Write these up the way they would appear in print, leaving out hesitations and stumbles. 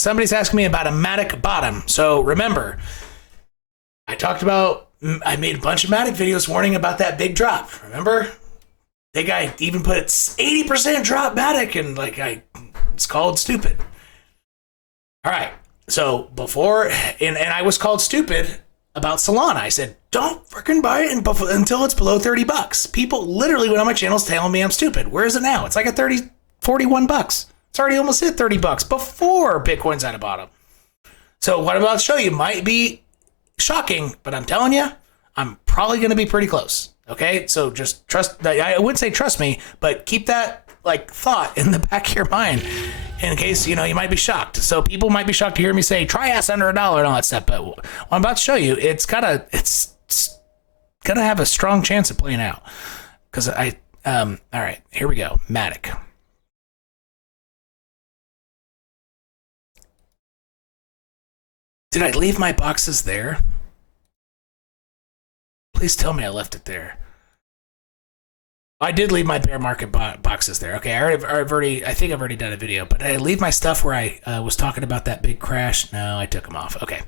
somebody's asking me about a MATIC bottom. So remember, I made a bunch of MATIC videos warning about that big drop. Remember? Big guy even put 80% drop MATIC, and it's called stupid. All right. So before, and I was called stupid about Solana. I said, don't freaking buy it until it's below $30. People literally went on my channels telling me I'm stupid. Where is it now? It's like at $41. It's already almost hit $30 before Bitcoin's at a bottom. So what I'm about to show you might be shocking, but I'm telling you, I'm probably going to be pretty close. Okay, so just trust. I wouldn't say trust me, but keep that thought in the back of your mind in case you might be shocked. So people might be shocked to hear me say try ass under $1 and all that stuff. But what I'm about to show you, it's gonna have a strong chance of playing out. Because all right, here we go. MATIC. Did I leave my boxes there? Please tell me I left it there. I did leave my bear market boxes there. Okay, I think I've already done a video, but did I leave my stuff where I was talking about that big crash? No, I took them off. Okay.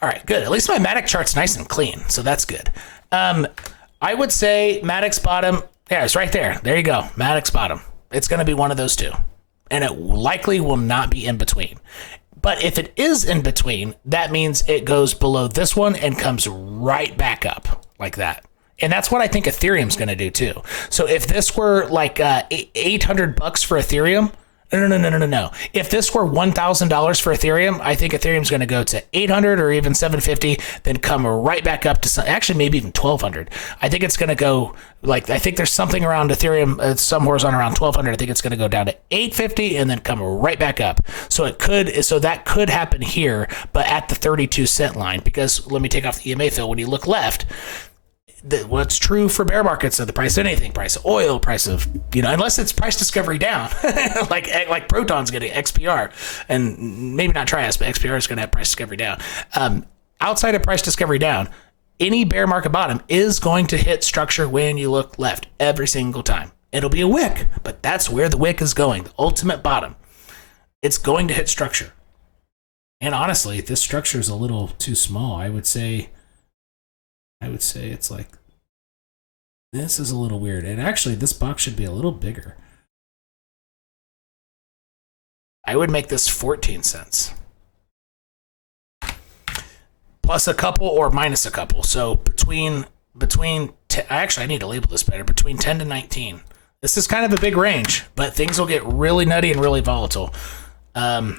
All right, good. At least my MATIC chart's nice and clean, so that's good. I would say MATIC's bottom. Yeah, it's right there. There you go. MATIC's bottom. It's going to be one of those two, and it likely will not be in between. But if it is in between, that means it goes below this one and comes right back up like that. And that's what I think Ethereum's going to do too. So if this were like $800 for Ethereum, no. If this were $1,000 for Ethereum, I think Ethereum's going to go to 800 or even 750, then come right back up to actually maybe even 1,200. I think it's going to go I think there's something around Ethereum, some horizontal around 1,200. I think it's going to go down to 850 and then come right back up. So that could happen here, but at the 32 cent line, because let me take off the EMA fill. When you look left, what's true for bear markets of the price of anything, price of oil, price of, unless it's price discovery down, like Proton's getting XPR, and maybe not Trias, but XPR is going to have price discovery down. Outside of price discovery down, any bear market bottom is going to hit structure when you look left every single time. It'll be a wick, but that's where the wick is going, the ultimate bottom. It's going to hit structure. And honestly, this structure is a little too small. I would say it's like, this is a little weird. And actually, this box should be a little bigger. I would make this 14 cents. Plus a couple or minus a couple. So actually, I need to label this better. Between 10 to 19. This is kind of a big range, but things will get really nutty and really volatile. All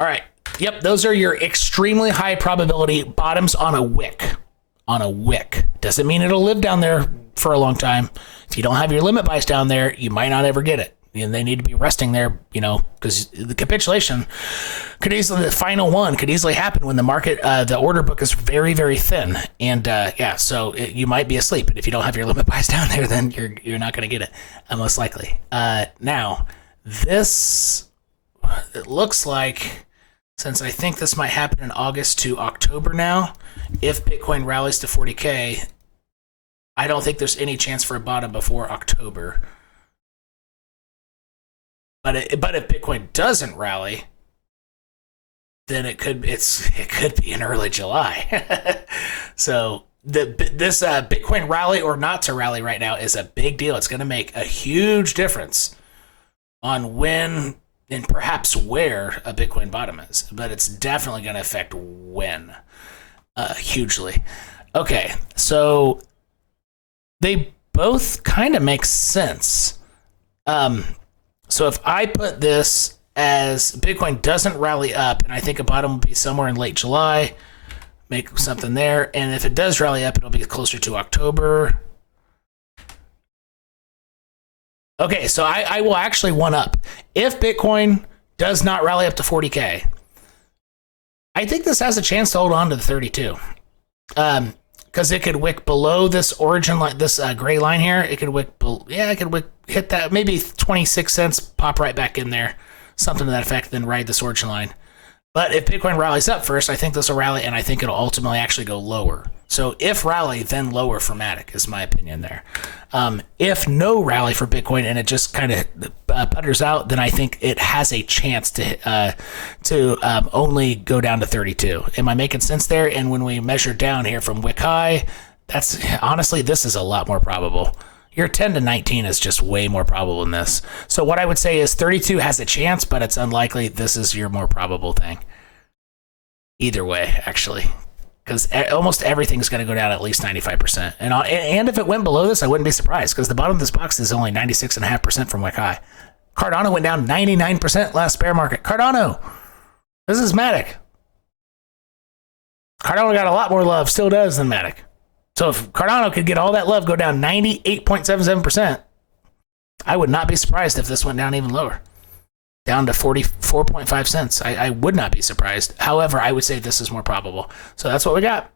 right. Yep, those are your extremely high probability bottoms on a wick. On a wick. Doesn't mean it'll live down there for a long time. If you don't have your limit buys down there, you might not ever get it. And they need to be resting there, because the capitulation the final one could easily happen when the market, the order book is very, very thin. And so you might be asleep. And if you don't have your limit buys down there, then you're not going to get it, most likely. Now, this, it looks like, since I think this might happen in August to October now, if Bitcoin rallies to 40K, I don't think there's any chance for a bottom before October. But if Bitcoin doesn't rally, then it could be in early July. So this Bitcoin rally or not to rally right now is a big deal. It's going to make a huge difference on when and perhaps where a Bitcoin bottom is, but it's definitely going to affect when hugely. Okay, so they both kind of make sense. So if I put this as Bitcoin doesn't rally up, and I think a bottom will be somewhere in late July, make something there, and if it does rally up, it'll be closer to October. Okay, so I will actually one up. If Bitcoin does not rally up to 40K, I think this has a chance to hold on to the 32. Because it could wick below this origin line, this gray line here. It could wick, hit that, maybe 26 cents, pop right back in there, something to that effect, then ride this origin line. But if Bitcoin rallies up first, I think this will rally, and I think it'll ultimately actually go lower. So if rally, then lower for MATIC is my opinion there. If no rally for Bitcoin and it just kind of putters out, then I think it has a chance to only go down to 32. Am I making sense there? And when we measure down here from wick high, that's honestly, this is a lot more probable. Your 10 to 19 is just way more probable than this. So what I would say is 32 has a chance, but it's unlikely. This is your more probable thing. Either way, actually. Because almost everything's going to go down at least 95%. And if it went below this, I wouldn't be surprised, because the bottom of this box is only 96.5% from wick high. Cardano went down 99% last bear market. Cardano! This is MATIC. Cardano got a lot more love, still does, than MATIC. So if Cardano could get all that love, go down 98.77%, I would not be surprised if this went down even lower. Down to 44.5 cents. I would not be surprised. However, I would say this is more probable. So that's what we got.